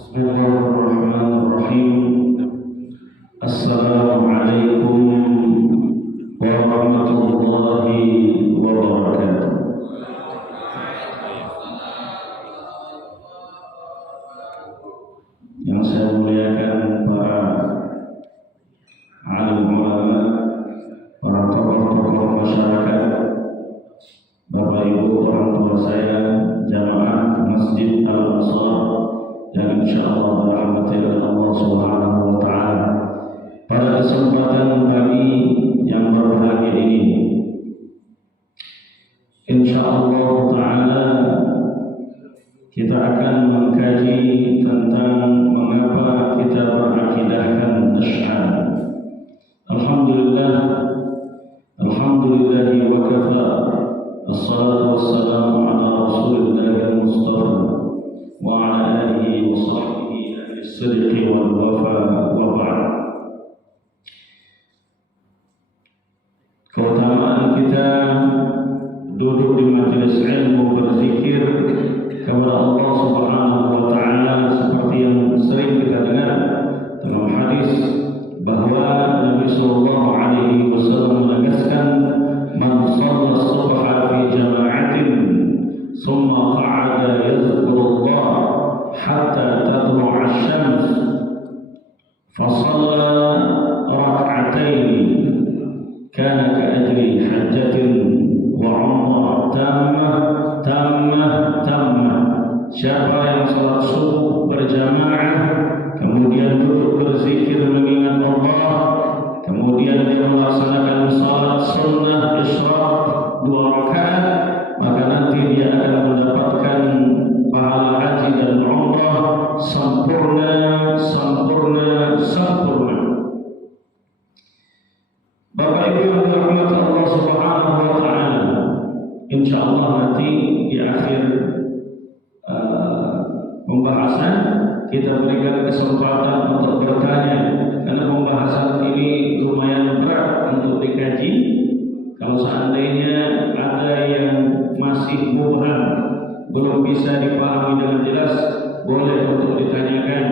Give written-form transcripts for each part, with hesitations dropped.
Bismillahirrahmanirrahim. Assalamualaikum warahmatullahi wabarakatuh. Yang saya muliakan para alim ulama, para tokoh-tokoh masyarakat, Bapak Ibu orang tua saya, jamaah Masjid Al-Ansar yang insyaallah dirahmati oleh Allah Subhanahu wa taala. Pada kesempatan pagi yang berbahagia ini, insyaallah taala kita akan mengkaji tentang mengapa kita berakidahkan Asy'ari. Alhamdulillahi wa kafa. Assalatu wassalamu ala Rasulillahil Mustafa wa ala alihi wa sahbihi ahli sidqi wal wafa wa ba'd. Keutamaan kita duduk di majelis ilmu berzikir kepada Allah Subhanahu wa taala seperti yang sering kita dengar dalam hadis bahwa Nabi sallallahu alaihi wasallam menegaskan, man shalla subha fi jama'atin thumma qa'ada yadhkurullah hatta tatlu'a asy-syams fa shalla rak'atayn kana ka'ajri hajjatin wa 'umrah tammah. Siapa yang salat subuh berjamaah kemudian duduk berzikir mengingat Allah, kemudian dia melaksanakan salat sunnah isyraq 2 rakaat, maka nanti dia akan mendapatkan pahala haji dan umrah sempurna. Bapak Ibu yang dirahmati Allah Subhanahu wa taala, insyaallah nanti di akhir pembahasan kita berikan kesempatan untuk bertanya, karena pembahasan ini lumayan berat untuk dikaji. Kalau seandainya ada yang masih mubham, belum bisa dipahami dengan jelas, boleh untuk ditanyakan.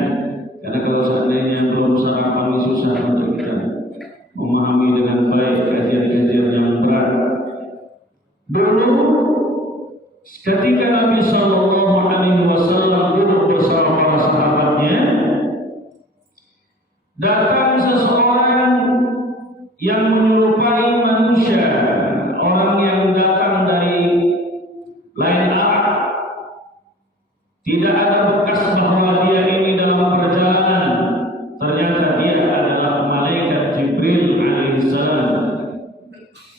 Karena kalau seandainya belum secara kami susah untuk kita memahami dengan baik kajian-kajian yang berat. Dulu ketika Nabi sallallahu alaihi wasallam duduk bersama para sahabatnya, datang seseorang yang menyerupai manusia, orang yang datang dari lain arah. Tidak ada bekas bahwa dia ini dalam perjalanan. Ternyata dia adalah malaikat Jibril alaihissalam.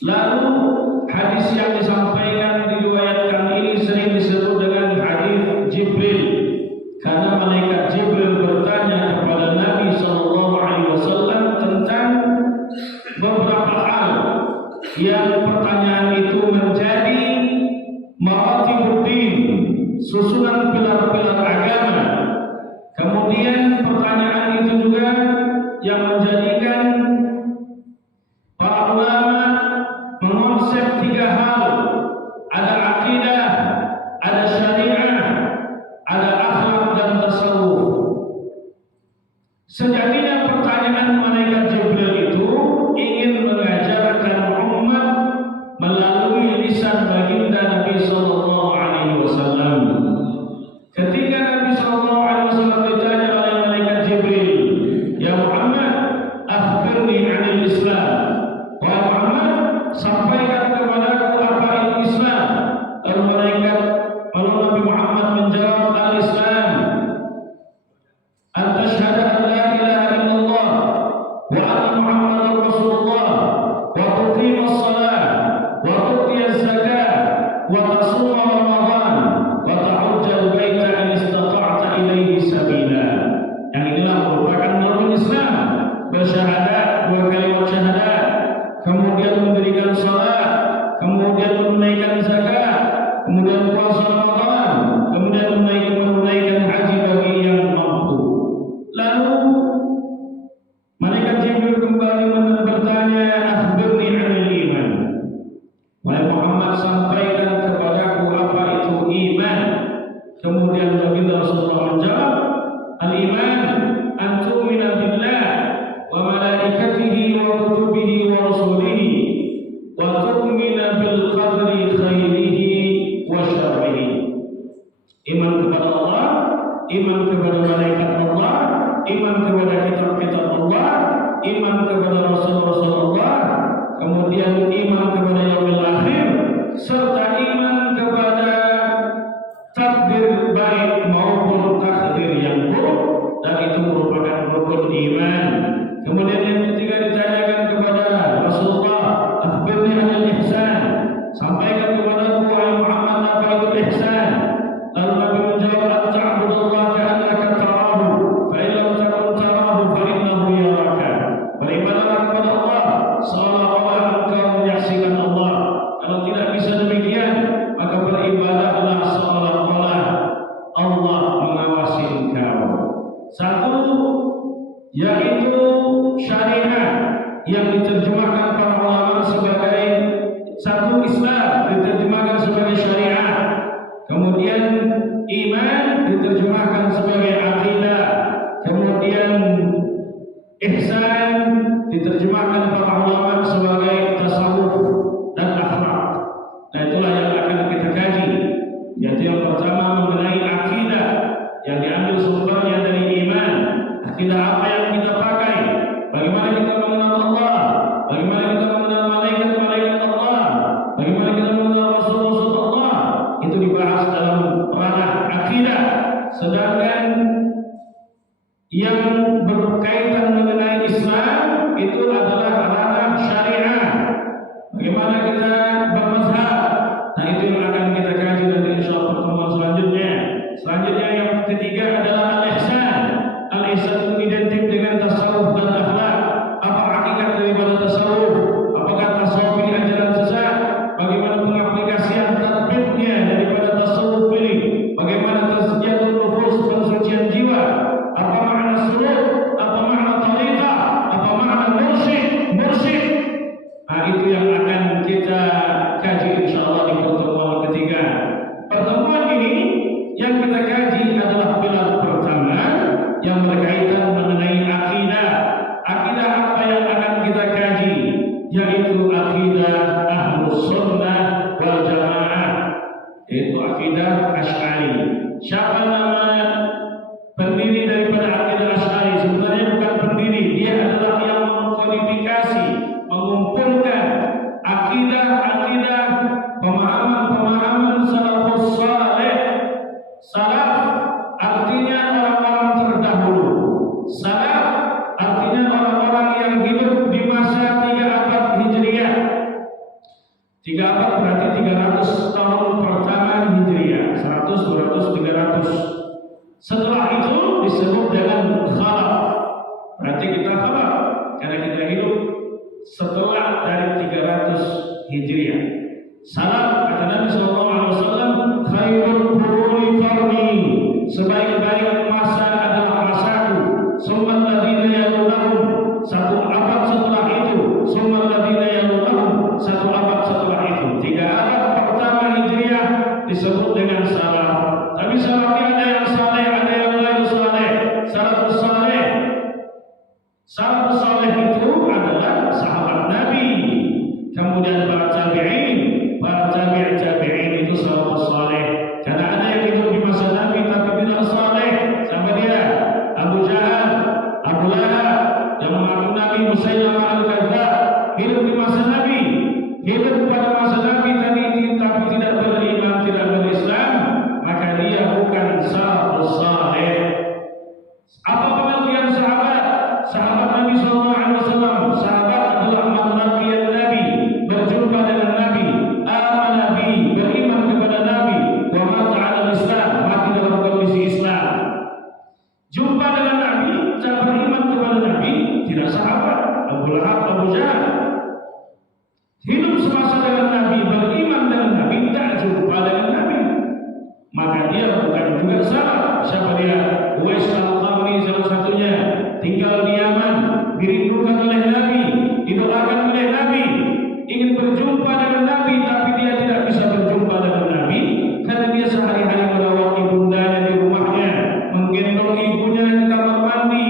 Lalu hadis yang disampaikan diriwayatkan ini sering disebut dengan hadis Jibril, karena malaikat Jibril bertanya kepada Nabi sallallahu alaihi wasallam tentang beberapa hal yang pertanyaan itu menjadi maratibuddin, susunan pilar-pilar agama. Kemudian pertanyaan itu juga yang menjadikan para ulama mengonsep 3 hal: ada akidah, ada syariah, ada akhlak dan tasawuf. Sejatinya pertanyaan malaikat Jibril itu ingin mengajarkan umat melalui lisan baginda Nabi sallallahu alaihi wasallam. Ketika Nabi sallallahu alaihi wasallam ditanya oleh malaikat Jibril, "Ya Muhammad, akhbirni 'anil Islam." Wahai Muhammad, sampaikan kepadaku apa itu Islam. Lalu Nabi Muhammad menjawab, al-Islam an tashhadu an la ilaha kepada malaikat Allah, iman kepada kitab-kitab Allah, iman kepada Rasul-Rasul Allah, kemudian iman kepada yaumil akhir, serta iman kepada takdir baik maupun takdir yang buruk, dan itu merupakan rukun iman. Kemudian yang ketiga ditanyakan kepada Rasulullah, akhbirni anil ihsan, sampaikan kepada wahai Muhammad apa itu ihsan. Lalu Nabi menjawab, ta'budullah ka'annaka tarahu, fa in lam takun tarahu fa innahu yaraka. Berimanlah kepada Allah seolah-olah engkau menyaksikan Allah. Kalau tidak bisa demikian, maka beribadahlah seolah-olah Allah mengawasi engkau. Satu, yaitu syariat yang diterjemahkan para ulama sebagai satu Islam, diterjemahkan sebagai syariat. Kemudian iman diterjemahkan sebagai akidah. Kemudian ihsan diterjemahkan para ulama sebagai tasawuf dan akhlak. Nah, itulah yang akan kita kaji. Yaitu yang pertama mengenai akidah yang diambil sumbernya dari iman. Akidah apa yang kita pakai? Bagaimana kita mengenal Allah? Bagaimana kita mengenal malaikat-malaikat Allah? Bagaimana kita mengenal Rasul-Rasul Allah? Itu dibahas dalam ranah akidah. Sedangkan yang berkaitan mengenai Islam itu adalah ranah syariah. Bagaimana kita bermazhab? Nah, itu yang akan kita kaji nanti insyaallah pertemuan selanjutnya. Selanjutnya yang ketiga adalah al-ihsan. Al-ihsan itu identik dengan tasawuf dan akhlak. Apa hakikat daripada tasawuf? Apakah tasawuf ini ajaran sesat? Bagaimana pengaplikasian tatbiknya daripada tasawuf ini? Bagaimana tasjiyatun nufus, pensucian jiwa? Apa makna suluk? Apa makna tariqah? Apa makna mursyid? Nah, itu yang akan kita kaji insyaallah di pertemuan ketiga. Pertemuan ini yang kita kaji adalah pilar pertama yang berkaitan mengenai akidah. Akidah apa yang akan kita kaji? Yaitu akidah Ahlus Sunnah wal Jamaah, yaitu akidah Asy'ari. Siapa nama pendiri daripada akidah Asy'ari? Sebenarnya bukan pendiri, dia adalah yang mengkodifikasi, mengumpulkan akidah-akidah, pemahaman-pemahaman salafus saleh. Salaf artinya orang-orang terdahulu. Salaf artinya orang-orang yang hidup di masa 3 abad Hijriah. 3 abad berarti 300 tahun pertama Hijriah, 100, 200, 300. Setelah itu disebut dengan khalaf. Berarti kita khalaf karena kita hidup setelah dari 300 Hijriah. Salaf kata Nabi sallallahu alaihi wasallam, khairul quruni qarni, sebaik-baik masa adalah masaku. Summal ladzina yalunahum, satu abad setelah itu. Summal ladzina yalunahum, satu abad setelah itu. 3 abad pertama Hijriah disebut dengan salaf. Tapi salaf ini ada yang saleh, ada yang lain saleh. Salafus saleh. Salafus saleh itu adalah sahabat Nabi. Kemudian para tabi'in, para tabi'in itu salafus saleh. Karena ada yang hidup di masa Nabi tapi tidak saleh. Sama dia Abu Jahal, Abu Lahab, yang mengaku Nabi, Musailamah al-Kadzdzab, hidup di masa Nabi, hidup pada masa Nabi tapi tidak beriman, tidak berislam, maka dia bukan salafus saleh. Apa pengertian sahabat? Sahabat Nabi sallallahu alaihi wasallam, sahabat adalah man laqiyan Nabi, berjumpa dengan Nabi, aman Nabi, beriman kepada Nabi, wa mata 'ala Islam, mati dalam kondisi Islam. Jumpa dengan Nabi, tak beriman kepada Nabi, tidak sahabat. Abu Lahab, Abu Jahal. Hidup semasa dengan Nabi, beriman dengan Nabi, tak jumpa dengan Nabi, maka dia bukan juga salaf. Siapa dia? Uwais al-Qarni salah satunya, tinggal di Yaman, dirindukan oleh Nabi, didoakan oleh Nabi, ingin berjumpa dengan Nabi, tapi dia tidak bisa berjumpa dengan Nabi karena dia sehari-hari merawat ibundanya di rumahnya, menggendong ibunya ke kamar mandi,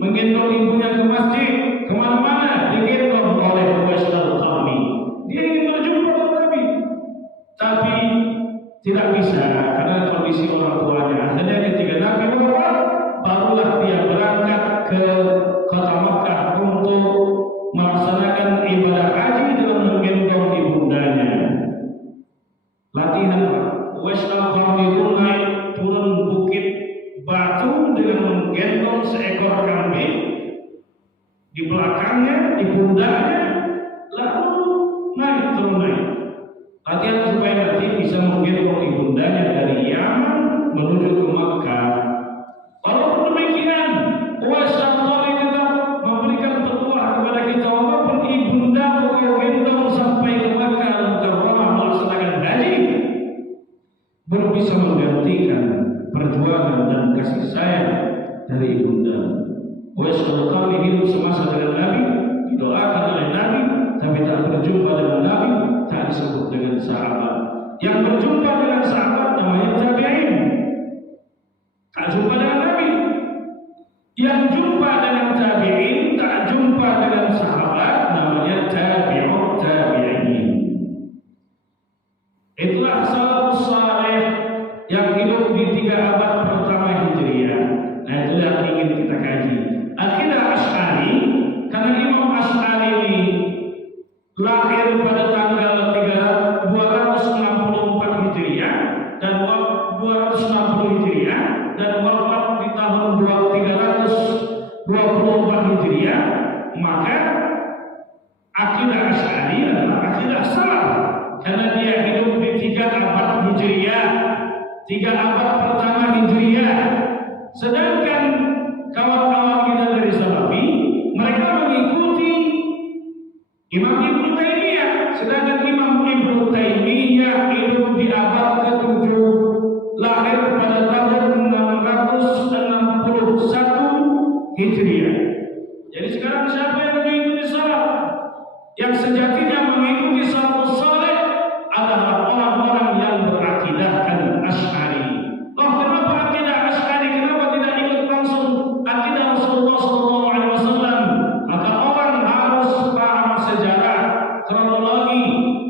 menggendong ibunya ke masjid, kemana-mana digendong oleh Uwais al-Qarni. Dia ingin berjumpa dengan Nabi, tapi tidak bisa karena kondisi orang tuanya. Akhirnya ketika Nabi melaksanakan ibadah haji dengan menggendong ibundanya. Latihan wes al-Qarnidun naik turun bukit batu dengan menggendong seekor kambing di belakangnya, di pundaknya, lalu naik turun naik. Latihan supaya nanti bisa menggendong ibundanya dari Yaman menuju ke Makkah. Walaupun demikian, Uwais al-Qarni tetap memberikan petua kepada kita, walaupun ibunda kau gendong sampai ke Makkah Al-Mukarramah melaksanakan haji, belum bisa menggantikan perjuangan dan kasih sayang dari ibunda. Uwais al-Qarni hidup semasa dengan Nabi, didoakan oleh Nabi, tapi tak berjumpa dengan Nabi, tak disebut dengan sahabat. Yang berjumpa dengan sahabat namanya tabi'in, tak jumpa dengan Nabi. Yang jumpa dengan tabi'in, tak jumpa dengan sahabat, namanya tabi'ut tabi'in. Itulah salafus saleh yang hidup di 3 abad pertama Hijriah. Nah, itu yang ingin kita kaji. Akidah Asy'ari, karena Imam Asy'ari ini lahir pada tanggal 264 Hijriah dan 260 Hijriah dan wafat di tahun 324 Hijriah, maka akidah Asy'ari adalah akidah salaf karena dia hidup di 3 abad Hijriah, 3 abad pertama Hijriah. Sedangkan kawan-kawan kita dari Salafi, mereka mengikuti Imam Ibnu Taimiyah, sedangkan Imam Ibnu Taimiyah hidup di abad ke-7, lahir pada tahun 661 Hijriah. Jadi sekarang siapa yang mengikuti salaf? Yang sejatinya mengikuti salafus saleh adalah orang-orang yang berakidahkan Asy'ari. Oh, kenapa akidah Asy'ari? Kenapa tidak ikut langsung akidah Rasulullah SAW? Maka orang harus paham sejarah, kronologi.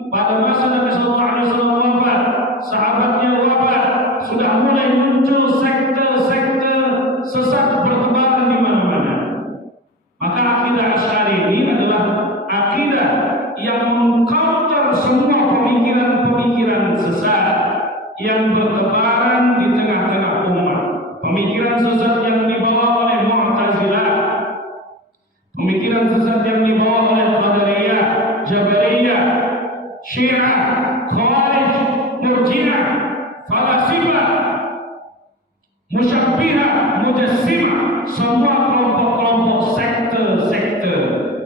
Pada masa Nabi SAW wafat, sahabatnya wafat, sudah mulai muncul sekte-sekte sesat bertebaran di mana-mana. Maka akidah Asy'ari ini adalah akidah yang mengcounter semua pemikiran-pemikiran sesat yang bertebaran di tengah-tengah umat. Pemikiran sesat yang dibawa oleh Mu'tazilah, pemikiran sesat yang dibawa oleh Qadariyah, Jabariyah, Syiah, Khawarij, Murji'ah, Falasifah, Musyabbihah, Mujassimah, semua kelompok-kelompok sekte-sekte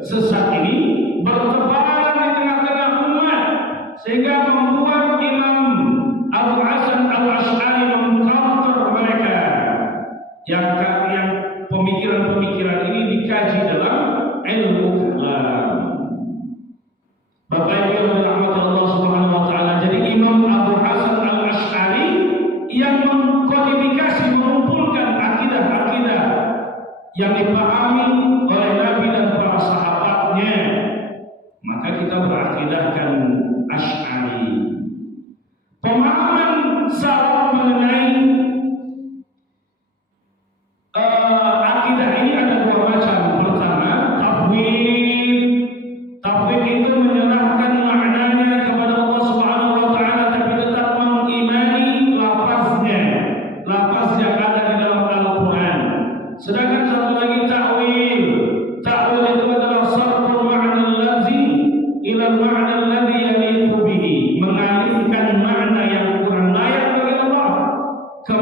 sesat ini bertebaran di tengah-tengah umat sehingga membuat Imam Abu Hasan al-Asy'ari mengcounter mereka. Yang pemikiran-pemikiran ini dikaji dalam ilmu kalam. Bapak Ibu yang dirahmati Allah Subhanahu wa taala, jadi Imam Abu Hasan al-Asy'ari yang mengkodifikasi, mengumpulkan akidah-akidah yang dipahami oleh Nabi dan para sahabatnya, maka kita berakidahkan Asy'ari. Pemahaman salaf mengenai akidah ini ada 2 macam. Pertama, tafwid. Tafwid itu menyerahkan maknanya kepada Allah Subhanahu wa taala tapi tetap mengimani lafaznya. Lafaz yang ada di dalam Al-Qur'an. Sedangkan satu lagi ta'wil. Ta'wil itu adalah sarful ma'na al-lafzi ila al-ma'na alladhi yaliqu bihi, mengalihkan makna yang kurang layak bagi Allah ke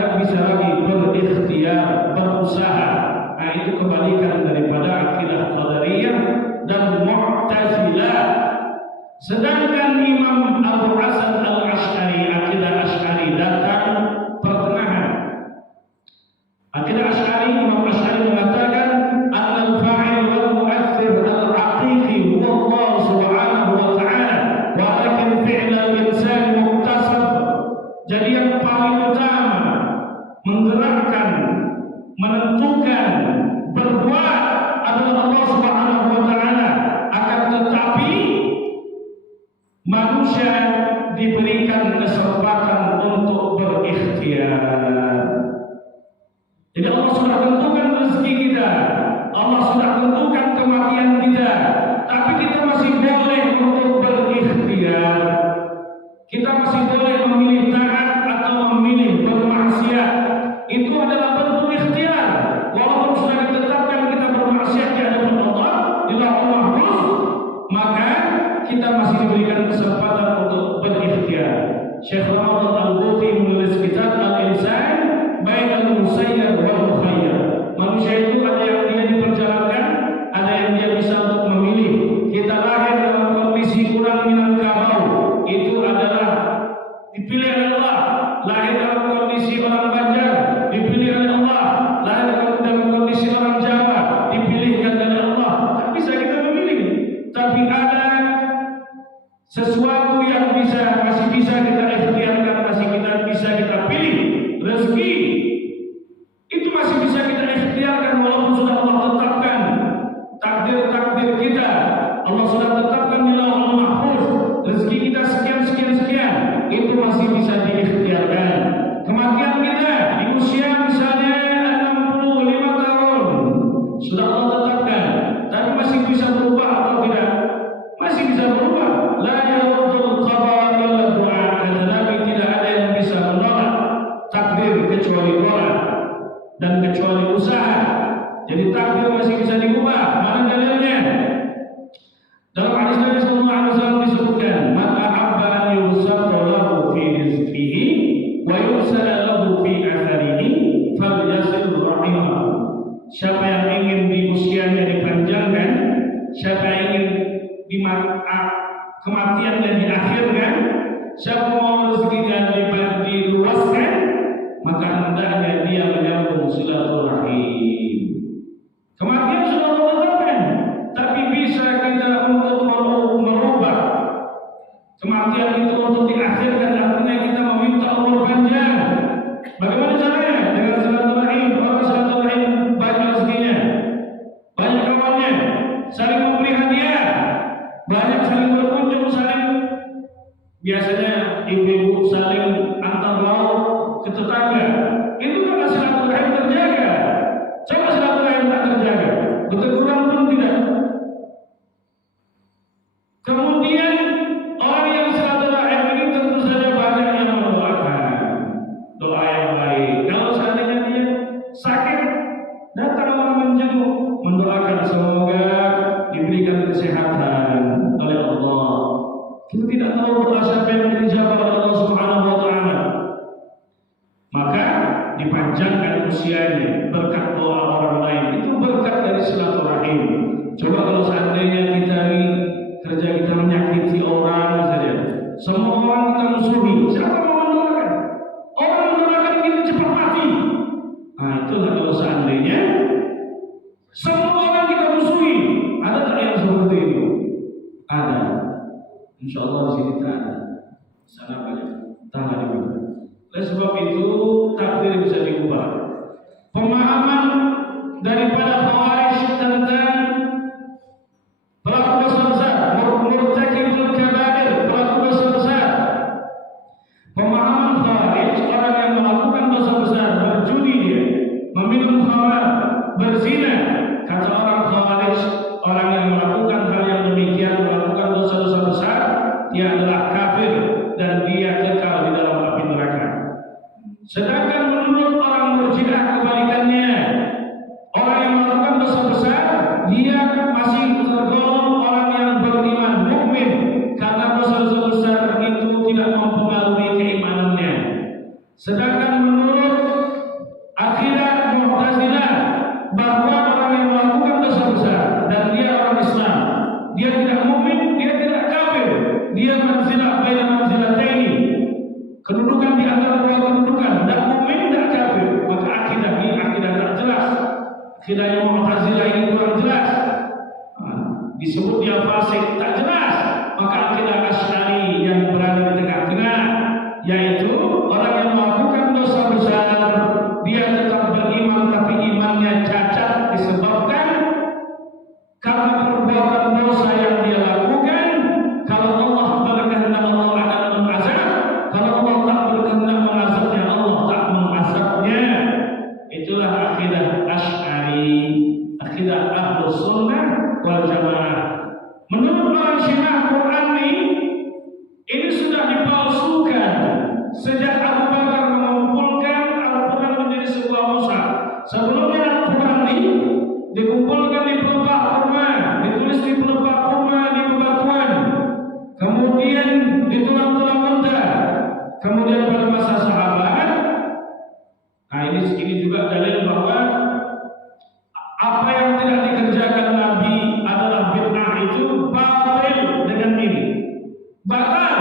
tidak bisa lagi berikhtiar, berusaha. Nah, itu kebalikan daripada akidah Qadariyah dan Mu'tazilah. Sedangkan Imam Abu Hasan Al-Asy'ari, akidah Asy'ari datang pertengahan. Akidah Asy'ari, Imam Asy'ari mengatakan annal fa'il wal mu'athir al-haqiqi huwa Allah subhanahu wa ta'ala, walakin fi'l al-insan muktasab. Jadi yang paling utama menggerakkan, menentukan, berbuat adalah Allah subhanahu wa ta'ala. Akan tetapi manusia diberikan kesempatan untuk berikhtiar. Jadi Allah sudah tentukan rezeki kita, Allah sudah tentukan kematian kita, tapi kita masih boleh untuk berikhtiar. Kita masih boleh memilih taat atau memilih bermaksiat. Itu adalah bentuk ikhtiar. Walaupun sudah ditetapkan kita bermaksiat di hadapan Allah di Lauhul Mahfuz, maka kita masih diberikan kesempatan untuk berikhtiar. Syekh Ramadan Al-Buti menulis kitab Al-Insan Bainal Musayyar wal Mukhayyar. Manusia itu ada yang dia diperjalankan, ada yang dia bisa untuk memilih. Kita lahir dalam kondisi kurang minal kabau, itu adalah dipilih oleh Allah. Lahir dalam kondisi orang Banjar, dipilih oleh Allah. Lahir dalam kondisi orang Jawa, dipilihkan oleh Allah. Tak bisa kita memilih. Tapi ada sesuatu yang masih bisa kita ikhtiarkan, masih bisa kita pilih. Rezeki itu masih bisa kita ikhtiarkan walaupun sudah Allah tetapkan takdir kita. Allah sudah tetapkan di Lauhul Mahfuz rezeki kita sekian, itu masih bisa diikhtiarkan. Kematian kita di usia misalnya 65 tahun sudah Allah tetapkan, tapi masih bisa berubah atau tidak? Masih bisa berubah. La yaruddul qada illa du'a. Kata Nabi, tidak ada yang bisa menolak takdir kecuali doa dan kecuali usaha. Jadi takdir masih bisa diubah. Mana dalilnya? Dalam hadis Nabi sallallahu alaihi wasallam disebutkan, "Man ahabba an yusarra lahu fi rizqihi wa yusara lahu fi atharihi falyasil rahimahu." Siapa yang ingin di usianya dipanjangkan, siapa yang ingin kematiannya diakhirkan, siapa mau rezekinya diluaskan, maka hendaknya dia menyambung silaturahim. Kematian sudah Allah tetapkan, tapi bisa kita untuk merubah kematian itu untuk diakhirkan. Artinya kita meminta umur panjang. Bagaimana caranya? Dengan silaturahim. Orang silaturahim banyak rezekinya, banyak kawannya, saling memberi hadiah, banyak saling berkunjung, saling biasanya ibu-ibu saling antar lauk ke tetangga. Itu kan silaturahim terjaga. Coba silaturahim tak terjaga, berteguran pun tidak. Kemudian orang yang silaturahim ini tentu saja banyak yang mendoakan doa yang baik. Kalau seandainya dia sakit, datang orang menjenguk, mendoakan semoga diberikan kesehatan oleh Allah. Kita tidak tahu doa siapa yang dijawab oleh Allah Subhanahu wa taala. Maka dipanjangkan usianya berkat doa orang lain. Itu berkat dari silaturahim. Coba kalau seandainya kita ini kerja kita menyakiti orang saja, semua orang kita musuhi, siapa mau mendoakan? Orang mendoakan kita cepat mati. Nah, itulah kalau seandainya semua orang kita musuhi. Ada tak yang seperti itu? Ada. Insya Allah di sini tak ada. Sana banyak. Tak ada. Oleh sebab itu takdir bisa diubah. Pemahaman daripada Khawarij tentang pelaku dosa besar, murtakibul kabair, pelaku dosa besar. Pemahaman Khawarij, orang yang melakukan dosa besar, berjudi dia, meminum khamar, berzina. Kata orang Khawarij, orang yang melakukan hal yang demikian, melakukan dosa-dosa besar, dia adalah kafir dan dia kekal di dalam api neraka. Sedangkan menurut orang Akidahnya Mu'tazilah ini kurang jelas. Disebut dia fasik, tak jelas. Maka akidah Asy'ari yang berada di tengah-tengah, yaitu orang yang melakukan dosa besar, dia tetap beriman tapi imannya cacat disebabkan karena perbuatan dosa yang dia lakukan. Kalau Allah berkehendak, Allah akan mengazab. Kalau Allah tak berkehendak mengazabnya, Allah tak mengazabnya. Itulah akidah Asy'ari, akidah Ahlus Sunnah wal Jamaah. Menurut orang Syiah, Quran ini sudah dipalsukan sejak Abu Bakar mengumpulkan Al-Quran menjadi sebuah mushaf. Sebelumnya Al-Quran ini dikumpulkan di pelepah kurma, ditulis di pelepah kurma di bebatuan, kemudian di tulang-tulang unta, kemudian pada masa sahabat. Nah ini juga dalil bahwa apa yang tidak dikerjakan Nabi adalah bid'ah, itu batil dengan ini. Batal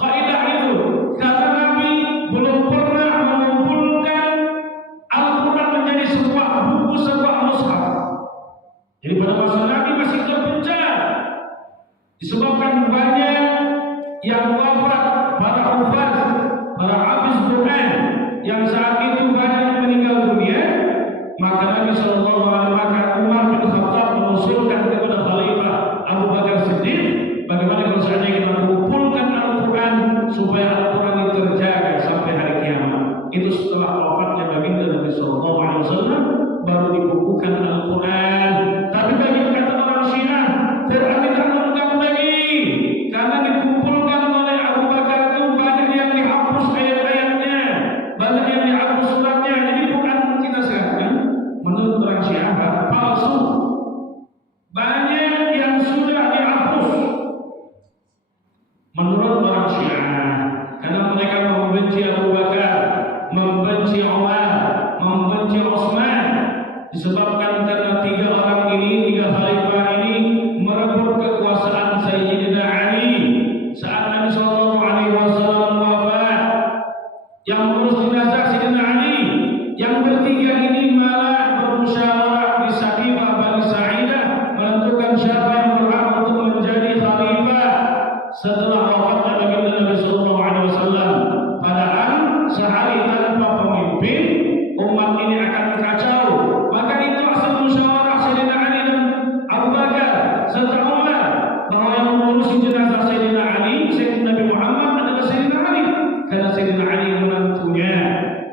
kaidah itu karena Nabi belum pernah mengumpulkan Al-Quran menjadi sebuah buku, sebuah mushaf. Jadi pada masa Nabi masih terpencar, disebabkan banyak yang wafat, para hufaz, para hafiz Quran yang saat itu banyak meninggal dunia. Maka Nabi sallallahu alaihi wasallam, Umar bin Khattab mengusulkan kepada Khalifah Abu Bakar Siddiq, bagaimana kalau seandainya kita mengumpulkan Al-Quran supaya Al-Quran itu terjaga sampai hari kiamat. Itu setelah wafatnya baginda Nabi sallallahu alaihi wasallam baru dibukukan Al-Quran. Tapi bagi kata orang Syiah, Quran tidak lengkap lagi karena dikumpulkan oleh Abu Bakar itu banyak yang dihapus ayat-ayatnya, banyak yang dihapus suratnya. Jadi bukan kita sekarang menurut orang Syiah palsu. Banyak yang sudah dihapus menurut orang Syiah karena mereka membenci Abu Bakar, membenci Umar, membenci Utsman, disebabkan karena tiga orang ini, tiga khalifah ini merebut kekuasaan Sayyidina Ali saat Nabi sallallahu alaihi wasallam wafat. Yang mengurus jenazah Sayyidina Ali, yang bertiga ini malah bermusyawarah di Saqifah Bani Sa'idah menentukan siapa yang berhak untuk menjadi khalifah setelah wafatnya baginda Nabi sallallahu alaihi wasallam. Padahal sehari tanpa pemimpin umat ini akan kacau. Maka itu asal musyawarah Sayyidina Ali dan Abu Bakar serta Umar, bahwa yang mengurusi jenazah Sayyidina Ali, Sayyidina Nabi Muhammad adalah Sayyidina Ali karena Sayyidina Ali menantunya.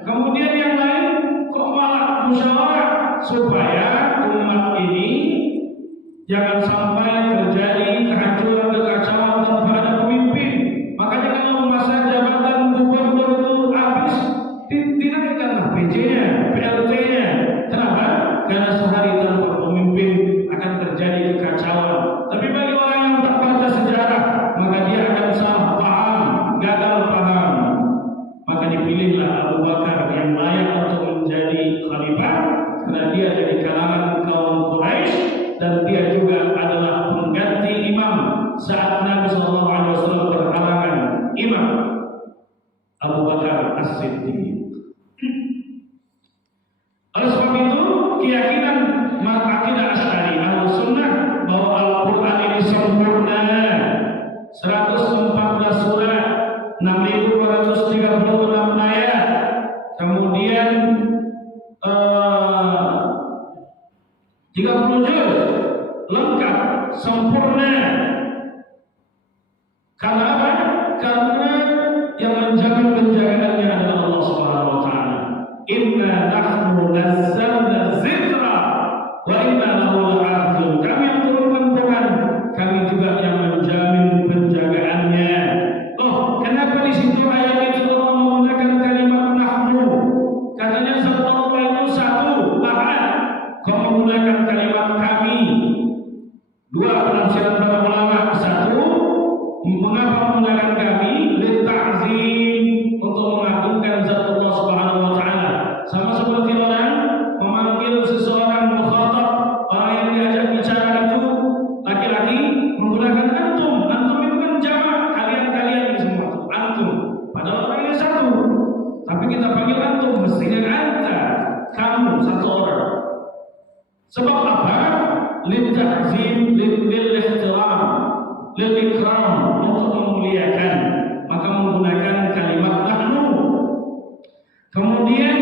Kemudian yang lain kok malah musyawarah supaya umat ini jangan sampai terjadi kehancuran, kekacauan tanpa ada pemimpin. Makanya kalau masa jabatan gubernur itu habis, dinaikkanlah PJ-nya, PLT-nya. Kenapa? Karena sehari tanpa pemimpin akan terjadi kekacauan. Tapi bagi orang yang tak baca sejarah, maka dia akan salah paham, gagal paham. Maka dipilihlah Abu Bakar yang layak untuk menjadi khalifah karena dia dari kalangan kaum Quraisy dan dia juga adalah pengganti imam saat Nabi sallallahu alaihi wasallam berhalangan imam, Abu Bakar As-Siddiq. Oleh sebab itu, keyakinan akidah Asy'ari Ahlus Sunnah bahwa Al-Quran ini sempurna, 114 surat, 6.236 ayat, kemudian 30 juz, lengkap, sempurna. Karena apa? Karena yang menjamin penjagaannya adalah Allah Subhanahu wa taala. Inna nahnu nazzalna dzikra wa inna lahu lahafizun. Kami yang turunkan Quran, kami juga yang menjamin penjagaannya. Oh, kenapa di situ ayat itu Allah menggunakan kalimat nahnu? Katanya satu Allah itu satu, ahad. Kau menggunakan kalimat kami. Dua penafsiran para ulama. Satu, mengapa menggunakan kami? Litta'zim, untuk mengagungkan zat Allah Subhanahu wa taala. Sama seperti orang memanggil seseorang mukhatab, orang yang diajak bicara itu laki-laki, menggunakan antum. Antum itu kan jamak, kalian-kalian ini semua antum. Padahal orangnya satu. Tapi kita panggil antum, mestinya anta, kamu, satu orang. litahzim, lil-ihtiram, lil-ikram, untuk memuliakan, maka menggunakan kalimat nahnu. Kemudian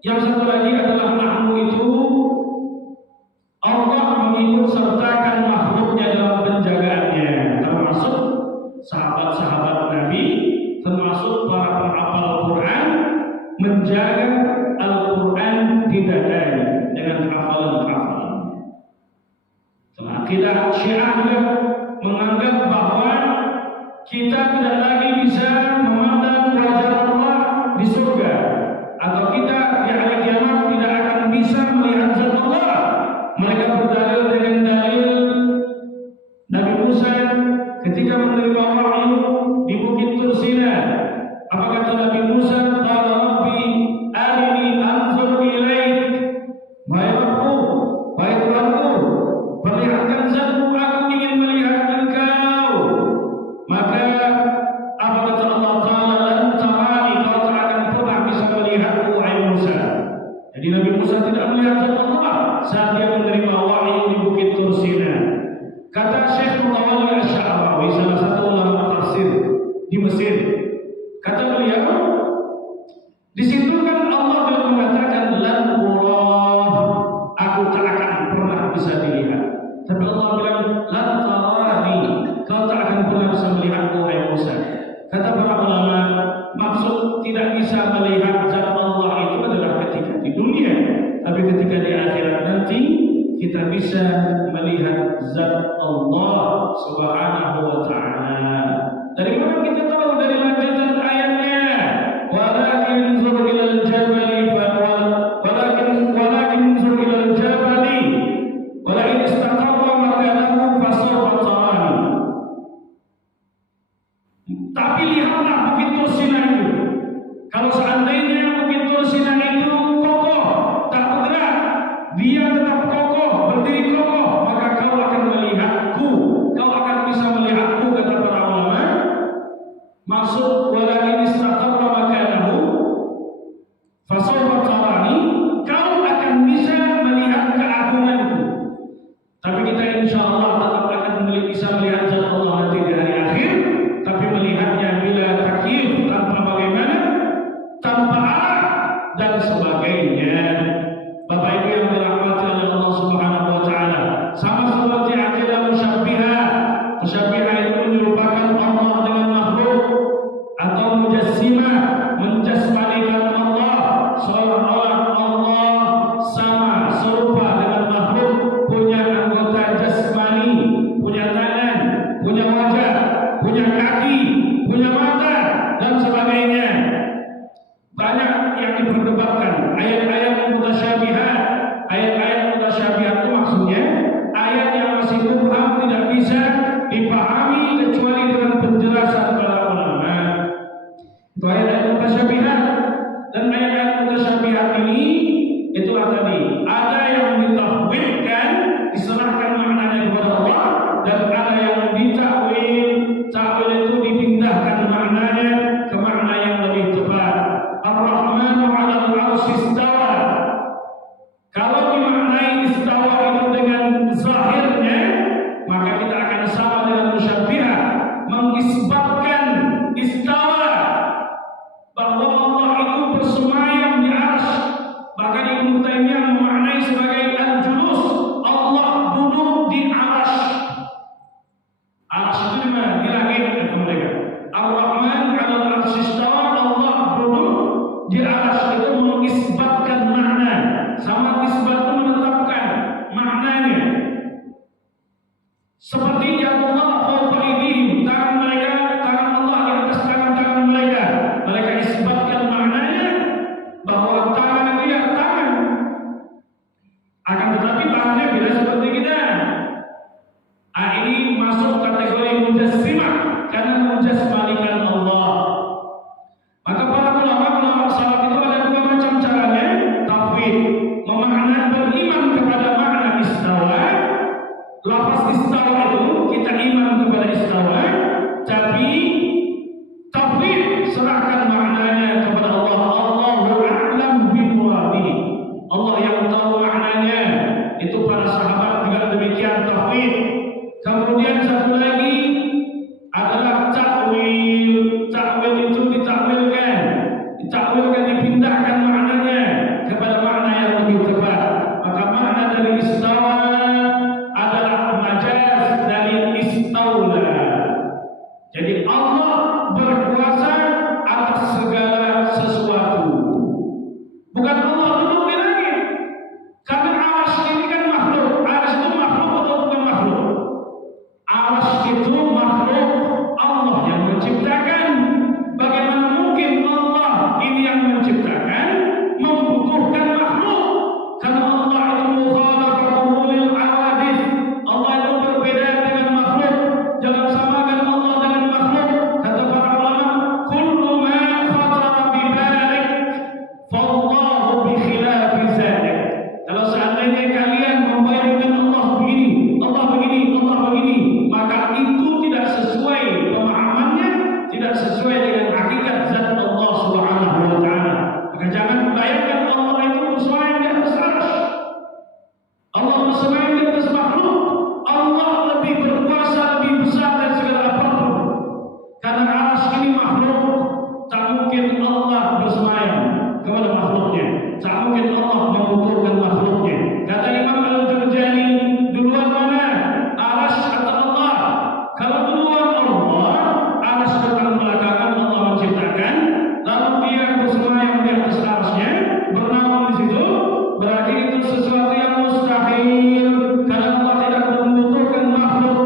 yang satu lagi adalah nahnu itu Allah mengikut sertakan makhluknya dalam penjagaannya, termasuk sahabat-sahabat Nabi, termasuk para penghafal Al-Quran, menjaga Al-Quran di dadanya dengan hafalan-hafalan. Akidah Syiah menganggap bahwa kita tidak lagi bisa memandang wajah Allah di surga, atau kita di hari kiamat tidak akan bisa melihat zat Allah. Mereka berdalil dengan dalil Nabi Musa ketika menerima wahyu di Bukit Tur Sina. Apa kata Nabi Musa? Qala Rabbi arini anzur ilaik. Wahai Rabbku, wahai Tuhanku, perlihatkan zatmu, aku ingin melihat engkau. Maka apa kata Allah Ta'ala? Lan tarani, kau tak akan pernah bisa melihatku, wahai Musa. Jadi Nabi Musa tidak melihat zat Allah saat dia menerima wahyu di Bukit Tur Sina. Kata Syekh Muhammad Al-Sya'rawi, salah satu ulama tafsir di Mesir, kata beliau, di situ kan Allah telah mengatakan lan urah, aku tak akan pernah bisa dilihat. Tapi Allah bilang lan tarani, kau tak akan pernah bisa melihatku, wahai Musa. Kata para ulama, maksud tidak bisa melihat zat Allah itu adalah ketika di dunia, tapi ketika di akhirat nanti kita bisa melihat zat Allah Subhanahu wa ta'ala. Dari mana kita tahu? Dari lanjutan ayatnya, walakin zur ilal jabali walakin zur ilal jabali wala in istaqarra makanahu fasawfa tarani. Tapi lihatlah Bukit Tur Sina itu. Kalau seandainya Bukit Tur Sina itu kokoh, tak bergerak, dia tetap kokoh, berdiri kokoh, maka kau akan melihatku, kau akan bisa melihatku, kata para ulama. Maksud walakin istaqarra makanahu fasawfa tarani, kau akan bisa melihat keagunganku. Tapi kita insyaallah tetap akan bisa melihat zat Allah nanti di hari akhir, tapi melihatnya bila takyif, tanpa bagaimana, tanpa arah dan sebagainya. Bapak Ibu yang dirahmati oleh Allah Subhanahu wa ta'ala, sama seperti akidah musyabbihah. Musyabbihah itu menyerupakan Allah dengan makhluk, atau mujassimah, menjasmanikan Allah seolah-olah Allah sama, serupa dengan makhluk, punya anggota jasmani, punya tangan, punya wajah, punya kaki, punya mata, dan sebagainya. Banyak yang diperdebatkan. Ayat-ayat mutasyabihat. Ayat-ayat mutasyabihat itu maksudnya ayat yang masih mubham, tidak bisa dipahami kecuali dengan penjelasan para ulama. Itu ayat-ayat mutasyabihat. Dan ayat-ayat mutasyabihat ini, itulah tadi, ada yang ditafwidkan, diserahkan maknanya kepada Allah, dan ada yang ditakwil. Takwil itu dipindahkan maknanya ke makna yang lebih tepat. Ar-Rahmanu 'alal 'arsy istawa. Kalau dimaknai istawa itu dengan zahirnya, maka kita akan sama dengan musyabbihah, mengisbatkan istawa, bahwa Allah itu bersemayam di arsy. Bahkan Ibnu Taimiyah memaknai sebagai al-julus, Allah duduk di arsy. Arsy itu di mana? Di langit, kata mereka. Ar-Rahman 'alal 'arsy istawa, Allah duduk di arsy, itu mengisbatkan makna. Sama isbat itu menetapkan maknanya. Seperti yang Allah fawqa aydihim, tangan mereka, tangan Allah di atas tangan-tangan mereka. Mereka isbatkan maknanya bahwa tangan itu ya tangan. Akan tetapi tangannya beda seperti kita. Ini masuk kategori mujassimah, karena menjasmanikan Allah. Maka para ulama salaf itu ada dua macam caranya tafwid, memaknai, beriman kepada makna istawa. Lafaz istawa itu kita iman kepada istawa, tapi tafwid, serahkan maknanya kepada Allah. Allahu a'lam bimuradi. Allah yang tahu maknanya. Itu para sahabat juga zalik. Kalau seandainya kalian membayangkan Allah begini, Allah begini, maka itu tidak sesuai pemahamannya, tidak sesuai dengan hakikat zat Allah Subhanahu wa taala. Maka jangan bayangkan Allah itu bersemayam di atas arsy. Allah bersemayam di atas makhluk. Allah lebih berkuasa, lebih besar dari segala apapun. Karena arsy ini makhluk, tak mungkin Allah bersemayam kepada makhluknya. Tak mungkin Allah membutuhkan makhluknya. Kata Imam Al-Jurjani, duluan mana? Arsy atau Allah? Kalau duluan Allah, arsy datang belakangan, Allah menciptakan, lalu dia bersemayam di atas arsy-nya, bernaung di situ, berarti itu sesuatu yang mustahil karena Allah tidak membutuhkan makhluk.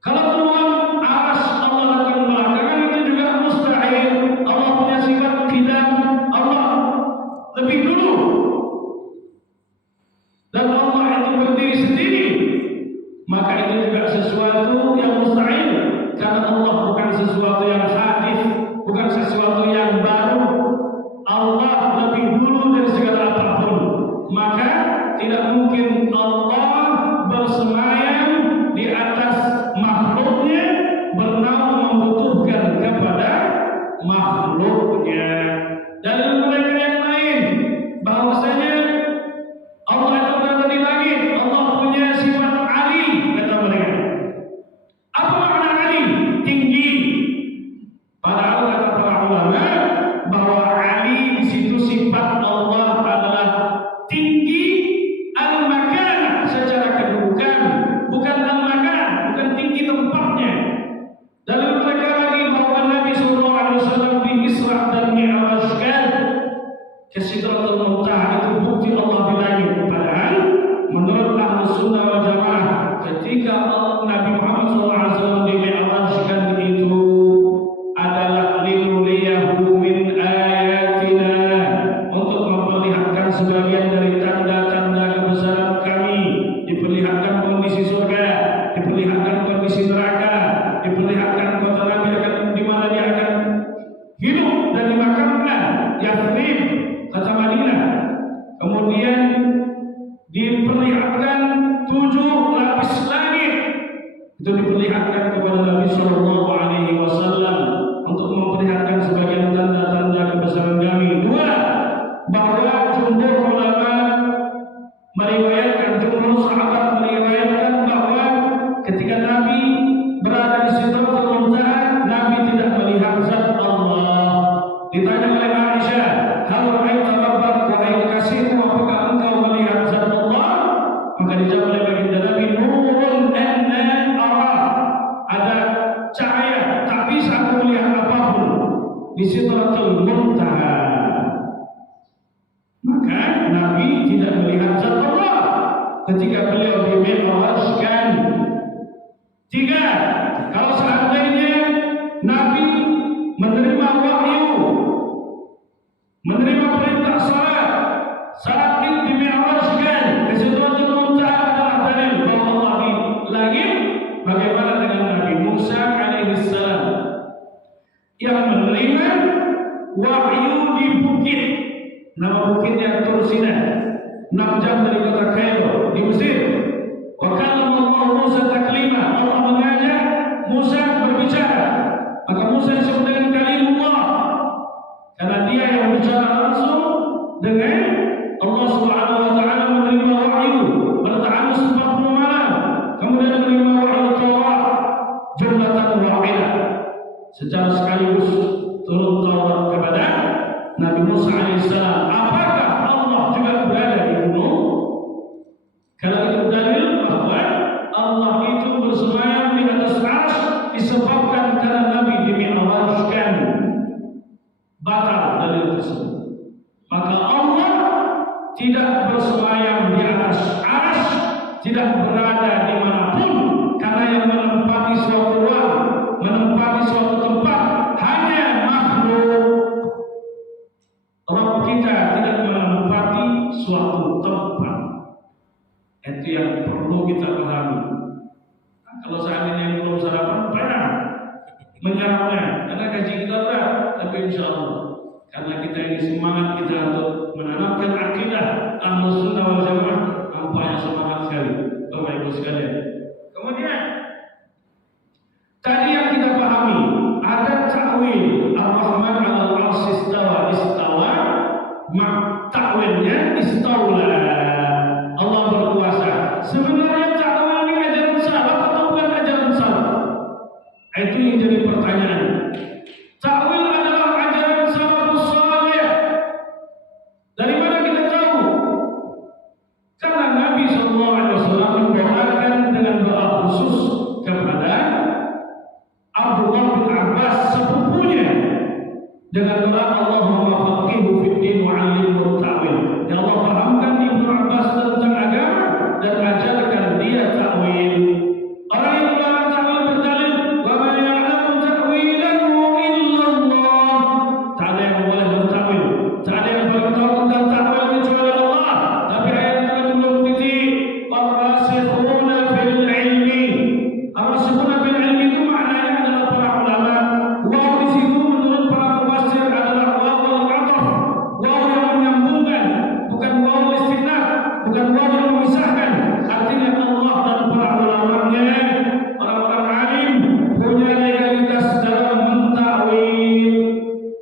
Kalau duluan arsy Allah datang belakangan, itu juga mustahil. Allah punya sifat qidam, Allah lebih dulu, dan Allah itu berdiri sendiri, maka itu juga sesuatu yang mustahil karena Allah bukan sesuatu yang hadis, bukan sesuatu yang baru. Allah lebih dulu dari segala apapun, maka tidak mungkin Allah bersemayam di atas makhluknya, bernaung membutuhkan kepada makhluknya. Dan mereka yang lain bahwasanya Allah itu berada di langit, Allah punya sifat ali, kata mereka. Apa makna ali? Tinggi. Padahal kata para ulama bahwa ali di situ sifat Allah adalah tinggi al-makan secara kedudukan, bukan al-makan, bukan tinggi tempatnya. Dalam mereka lagi bahwa Nabi sallallahu alaihi wasallam di Isra dan Mi'rajkan ke Sidratul Muntaha itu bukti Allah di langit. Padahal menurut Ahlus Sunnah wal Jamaah, ketika Nabi Muhammad SAW di-mi'rajkan itu adalah linuliyahu min ayatina, untuk memperlihatkan sebagian dari tanda-tanda kebesaran kami, diperlihatkan kondisi surga, diperlihatkan kondisi neraka, diperlihatkan kota Nabi akan di mana dia akan hidup dan dimakamkan, Yathrib, kota Madinah. Kemudian diperlihatkan 7 lapis langit, itu diperlihatkan kepada Nabi Sallallahu Alaihi Wasallam untuk memperlihatkan sebagian tanda-tanda kebesaran kami. 2, bahwa jumhur ulama meriwayatkan, jumhur sahabat meriwayatkan bahwa ketika Nabi berada di Sidratul Muntaha, Nabi tidak melihat zat Allah. Ditanya oleh Aisyah, hal ra'aita rabbak, wahai kekasihku, apakah engkau melihat zat Allah? Maka dijawab oleh baginda Nabi, nurun anna ara, ada cahaya, tak bisa aku melihat apapun di Sidratul Muntaha. Maka Nabi tidak melihat zat Allah ketika beliau di-mi'rajkan. 3, kalau seandainya Nabi menerima wahyu, menerima perintah salat saat di-mi'rajkan ke Sidratul Muntaha adalah dalil bahwa Allah di langit. Bagaimana dengan Nabi Musa alaihissalam yang menerima wahyu di bukit, nama bukitnya Tur Sinai, 6 jam dari kota Kairo di Mesir. Wa kallama Allah Musa taklima, Allah mengajak Musa berbicara, maka Musa disebut dengan kalimullah karena dia yang bicara langsung dengan Allah Subhanahu wa taala, menerima wahyu bertahanus 40 malam, kemudian menerima wahyu Taurat jumlatan wahidah, secara sekaligus turun Taurat kepada Nabi Musa alaihissalam. Apakah Allah juga berada di gunung? Kalau itu dalil bahwa Allah itu bersemayam di atas arsy disebabkan karena Nabi di-mi'rajkan. Batal dalil tersebut. Maka Allah tidak bersemayam di atas arsy, tidak berada di manapun, karena yang menempati suatu ruang, menempati suatu tempat hanya makhluk. Rabb kita tidak menempati suatu tempat. Itu yang perlu kita pahami. Nah, kalau seandainya belum sarapan, pernah menyerapnya, karena gaji kita berat. Tapi insya Allah, karena kita ini semangat kita untuk menanamkan takwilnya istaula. Allah berkuasa. Sebenarnya takwil ini ajaran salaf atau bukan ajaran salaf? Itu yang jadi pertanyaan. Takwil adalah ajaran salafus saleh. Dari mana kita tahu? Karena Nabi SAW mendoakan dengan doa khusus kepada Abdullah bin Abbas sepupunya dengan doa Allahumma faqihu fid din wa 'allimhu ta'wil. Ya Allah, pahamkan Ibnu Abbas tentang agama dan ajarkan dia ta'wil. Orang yang melarang ta'wil berdalil wa ma ya'lamu ta'wilahu illa Allah. Tak ada yang boleh berta'wil, tak ada yang boleh tahu tentang ta'wil kecuali Allah. Tapi ayat Tuhan belum titik. Ar-rasikhuna fil ilmi. Ar-rasikhuna fil ilmi itu maknanya adalah para ulama. Waw di situ menurut para mufassir adalah waw al-'athaf. Waw yang menyambungkan, bukan waw istinaf, bukan waw yang memisahkan. Artinya Allah dan para ulamanya, orang-orang alim punya legalitas dalam mentakwil.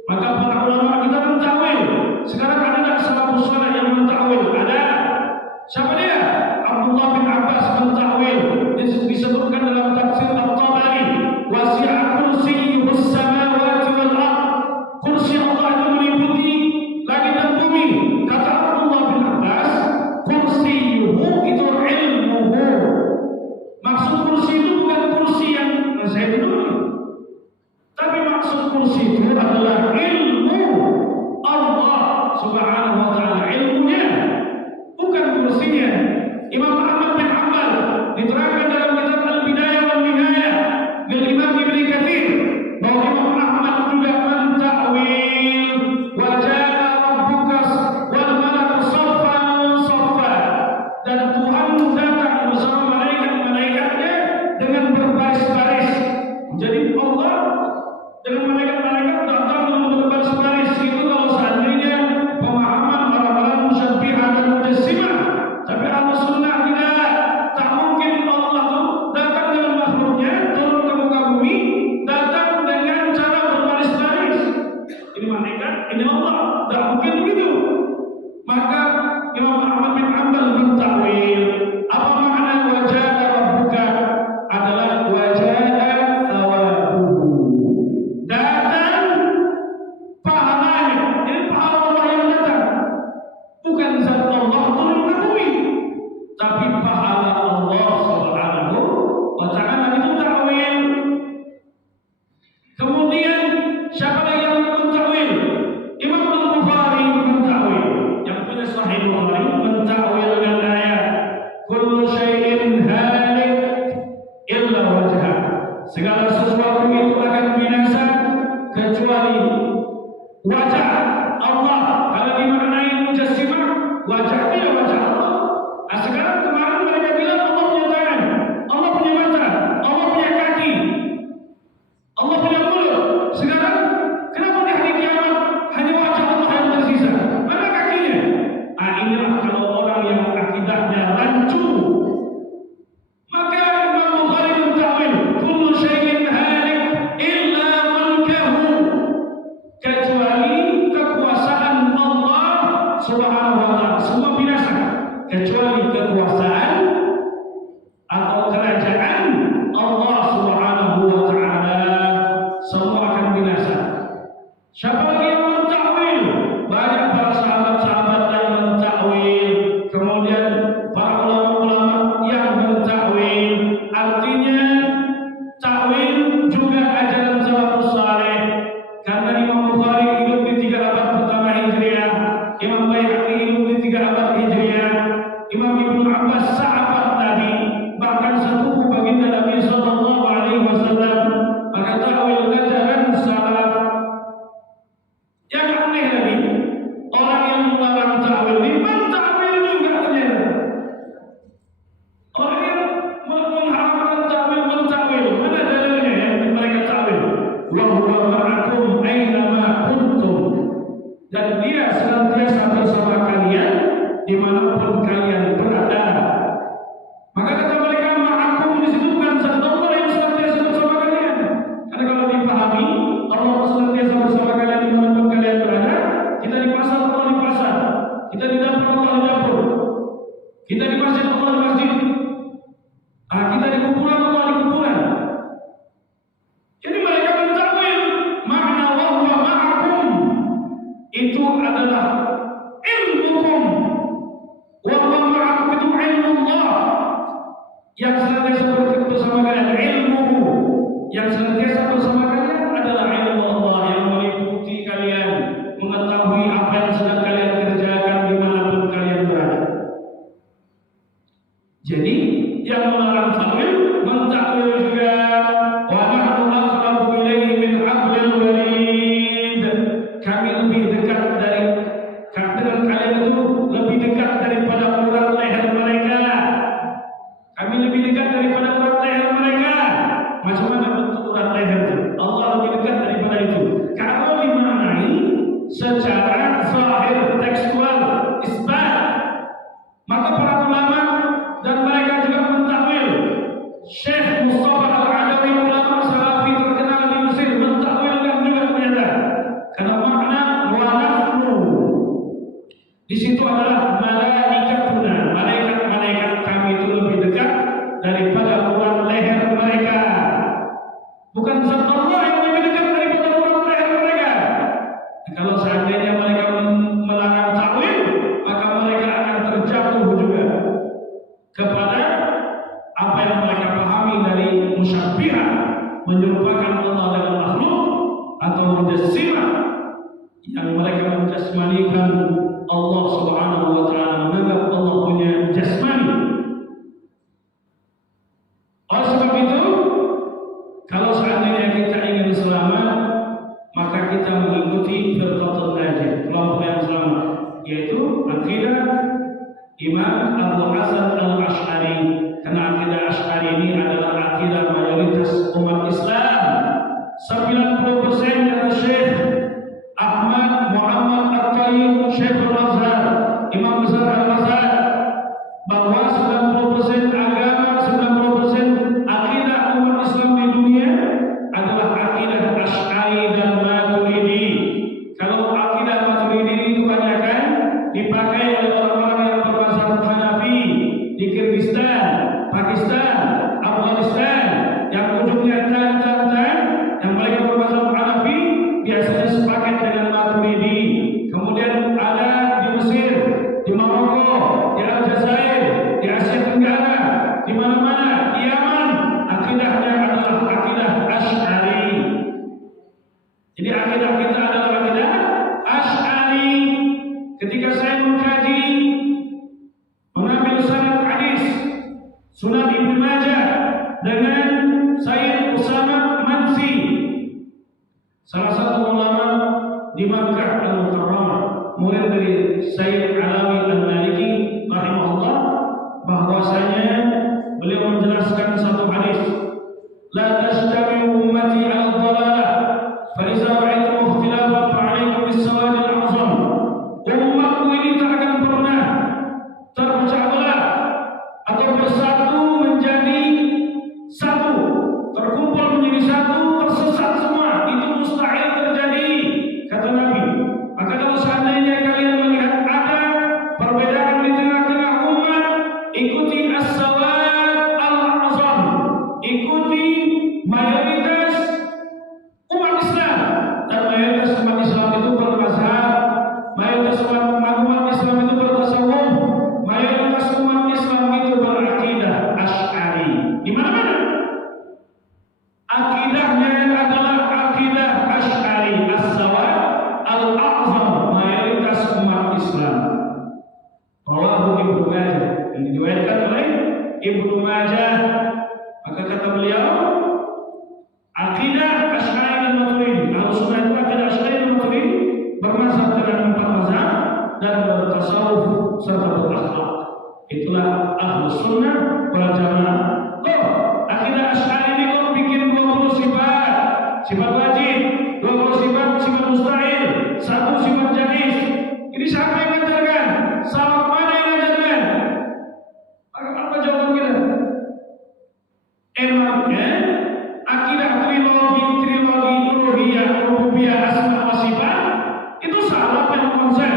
Maka para ulama kita mentakwil. Sekarang ada tak salafus saleh yang mentakwil? Ada. Siapa dia? Abdullah bin Abbas mentakwil. Disebutkan dalam tafsir At-Tabari, wasi'a kursiyyuhus samawati wal ardh. Kursi Allah itu meliputi langit dan bumi. Kata Abdullah bin Abbas, kursiyyuhu itu ilmuhu. Maksud kursi itu bukan kursi yang saya duduk, tapi maksud kursi itu adalah ilmu Allah Subhanahu wa ta'ala, ilmunya, bukan kursinya. Imam Ahmad bin Hanbal diterangkan dalam kitab Al-Bidayah wal Nihayah bil Imam Ibnu Katsir bahwa Imam Ahmad juga mentakwil wa jaa rabbuka wal malaku saffan saffa, dan Tuhan datang bersama malaikat-malaikatnya dengan berbaris-baris. Jadi Allah dengan malaikat-malaikat datang dengan berbaris-baris. Itu kalau seandainya pemahaman orang-orang musyabbihah dan mujassimah. Tapi Ahlussunnah tidak. Tak mungkin Allah itu datang dengan makhluknya, turun ke muka bumi, datang dengan cara berbaris-baris. Ini malaikat, ini Allah. Tak mungkin begitu. Maka Imam Ahmad bin Hanbal mentakwil. Apa makna wajah rabbuka? Adalah wajah thawabuhu. Datang pahalanya. Ini pahala Allah yang datang. Bukan zat Allah turun ke bumi, tapi pahala Allah Subhanahu wa ta'ala. Itu takwil. Kemudian siapa lagi yang mentakwil? Imam Al-Bukhari mentakwil. Yang punya Sahih Bukhari mentakwil dengan ayat kullu syai'in halik illa wajhah. Segala sesuatu itu akan binasa kecuali wajah Allah. Kalau dimaknai mujassimah, wajahnya wajah Allah. Nah, sekarang kemarin mereka bilang Allah punya tangan, Allah punya mata, Allah punya kaki, Allah punya mulut. Sekarang kenapa di hari kiamat hanya wajah Allah yang tersisa? Mana kakinya? Ah, inilah kalau orang yang akidahnya rancu. Maka Imam Bukhari mentakwil kullu syai'in halik illa mulkahu, kecuali kekuasaan Allah Subhanahu wa ta'ala. Semua binasa kecuali kekuasaan atau kerajaan Allah Subhanahu wa ta'ala, semua akan binasa. Siapa lagi yang mentakwil? Banyak para sahabat-sahabat yang mentakwil. Kemudian para ulama-ulama yang mentakwil. Artinya takwil juga ajaran salafus saleh. Karena Imam Bukhari hidup di 3 abad pertama Hijriah, Imam Baihaqi hidup di 3 abad Hijriah, Imam Ibnu Abbas kita di dapur Allah di dapur, kita di masjid Allah di masjid, kita di kuburan Allah di kuburan. Jadi mereka mentakwil makna wa huwa ma'akum itu adalah ilmukum, wa huwa ma'akum itu ilmu Allah yang senantiasa bersama kalian. Ilmuhu yang senantiasa bersama kalian adalah ilmu Allah yang meliputi kalian, mengetahui apa yang sedang kalian kerjakan dimanapun kalian berada. Jadi yang melarang takwil, mentakwil juga wa nahnu aqrabu ilaihi min hablil warid. Kami lebih dekat dari dengan kalian itu lebih dekat daripada urat leher mereka. Kami lebih dekat daripada urat leher mereka. Macam mana bentuk urat leher itu? Allah lebih dekat daripada itu. Kalau dimaknai secara zahir tekstual isbat, maka para ulama dan mereka juga mentakwil. Syekh Mustafa Al-Adawi, ulama salafi terkenal di Mesir, mentakwilkan juga ternyata. Karena makna wa nahnu di situ adalah malaikatuna, malaikat-malaikat kami itu lebih dekat daripada urat leher mereka. Bukan zat Allah yang lebih dekat daripada urat leher mereka. Kalau seandainya mereka melarang takwil, maka mereka akan terjatuh juga kepada apa yang mereka pahami dari musyabbihah, menyerupakan Allah dengan makhluk, atau mujassimah yang mereka menjasmanikan Allah Subhanahu wa taala, menganggap Allah punya jasmani. Oleh sebab itu, kalau seandainya kita ingin selamat, maka kita mengikuti firqatul najiyah, kelompok yang selamat, yaitu akidah Imam Abu Hasan Al-Asy'ari. Karena akidah Asy'ari ini adalah akidah mayoritas umat Islam. 90% kata Syekh Ahmad Muhammad At-Tayyib Syekh Al-Azhar, Imam besar Al-Azhar, bahwa 90% agama, 90% akidah umat Islam di dunia adalah akidah Asy'ari dan Maturidi. Kalau akidah Maturidi itu kebanyakan dipakai oleh orang-orang yang bermazhab Hanafi di Kyrgyzstan, Pakistan, Afghanistan, yang ujungnya tan, yang mereka bermazhab Hanafi biasanya sepakat dengan Maturidi. Kemudian ada di Mesir, di Maroko, di Aljazair, di Asia Tenggara, di mana-mana, di Yaman, akidahnya adalah akidah Asy'ari. Jadi akidah kita adalah akidah Asy'ari. Ketika saya mengkaji, mengambil sanad hadis Sunan Ibnu Majah dengan Sayyid Usama Mansi, salah satu ulama di Makkah Al-Mukarramah, murid dari Sayyid Alawi Al-Maliki rahimahullah, bahwasanya beliau menjelaskan satu hadis, la tajtami'u ummati 'ala dhalalah fa iza ra'aytum ikhtilafan fa'alaykum bis-sawad al-'azam. Umatku ini tak akan pernah terpecah belah atau bersatu menjadi satu, terkumpul menjadi satu, tersesat semua. Itu mustahil terjadi, kata Nabi. Maka kalau seandainya kalian melihat ada perbedaan di tengah-tengah umat, ikuti as-sawad al-'azam, ikuti mayoritas umat Islam. Dan mayoritas umat Islam itu bermazhab, mayoritas umat Islam itu bertasawuf, mayoritas umat Islam itu berakidah Asy'ari. Di mana-mana akidahnya adalah akidah Asy'ari, as-sawad al-'azam, mayoritas umat Islam. Rawahu Ibnu Majah, yang diriwayatkan oleh Ibnu Majah. Maka kata beliau, akidah Asy'ari dan Maturidi, Ahlussunnah itu akidah Asy'ari dan Maturidi, bermazhab dengan 4 mazhab dan bertasawuf serta berakhlak. Itulah Ahlussunnah wal Jamaah. Akidah Asy'ari ini kok bikin 20 sifat, sifat wajib, 20 sifat mustahil, 1 sifat jaiz. Ini siapa yang mengajarkan? Salaf mana yang mengajarkan? Apa jawaban kita? Emangnya akidah trilogi uluhiyah, rububiyah, asma wa sifat itu salah pada konsep.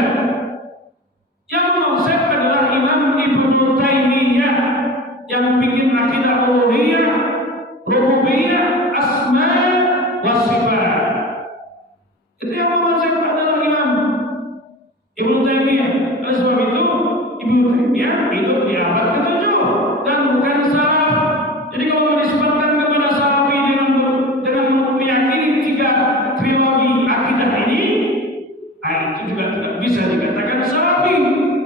Yang yang bikin akidah uluhiyah, rububiyah, asma wa sifat. Itu yang mazhab adalah Imam Ibnu Taimiyah. Oleh sebab itu Ibnu Taimiyah itu di abad ke-7 dan bukan salaf. Jadi kalau disebutkan kepada salafi dengan meyakini 3 trilogi akidah ini, itu juga tidak bisa dikatakan salafi.